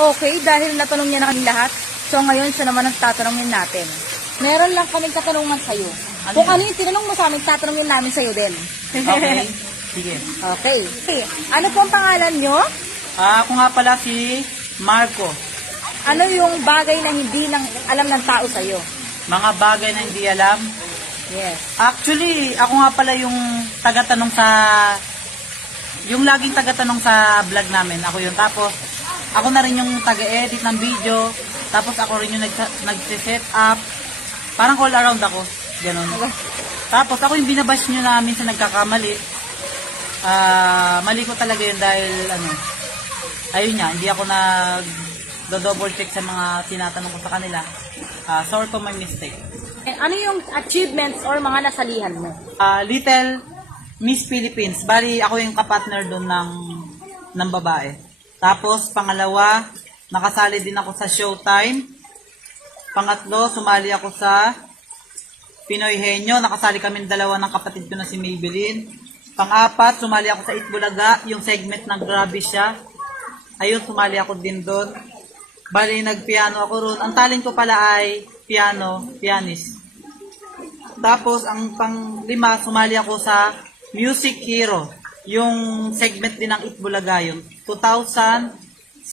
Okay, dahil natanong niya na kami lahat, so ngayon siya naman ang tatanungin natin. Meron lang kaming katanungan sa'yo. Ano Kung yun? ano yung tinanong mo sa amin, tatanungin namin sa'yo din. Okay. Sige. okay. Okay. Ano po ang pangalan nyo? Ah, ako nga pala si Marco. Ano yung bagay na hindi nang alam ng tao sa'yo? Mga bagay na hindi alam. Yes. Actually, ako nga pala yung taga-tanong sa... Yung laging taga-tanong sa vlog namin. Ako yun. Tapos, ako na rin yung taga-edit ng video. Tapos ako rin yung nag- nag-set up. Parang all around ako. Ganon. Tapos ako yung binabash nyo namin sa nagkakamali. Ah, mali ko talaga yun dahil ano, ayun nga, hindi ako nag double check sa mga tinatanong ko sa kanila. Ah, sorry for my mistake. Eh, ano yung achievements or mga nasalihan mo? Ah, Little Miss Philippines. Bali, ako yung kapatner doon ng, ng babae. Tapos, pangalawa, nakasali din ako sa Showtime. Pangatlo, sumali ako sa Pinoy Henyo. Nakasali kami dalawa ng kapatid ko na si Maybelline. Pang-apat, sumali ako sa Itbulaga, yung segment ng Grabe siya. Ayun, sumali ako din doon. Bali, nagpiano ako roon. Ang talent ko pala ay piano, pianist. Tapos, ang pang-lima, sumali ako sa Music Hero. Yung segment din ng Itbulaga yun. 2000,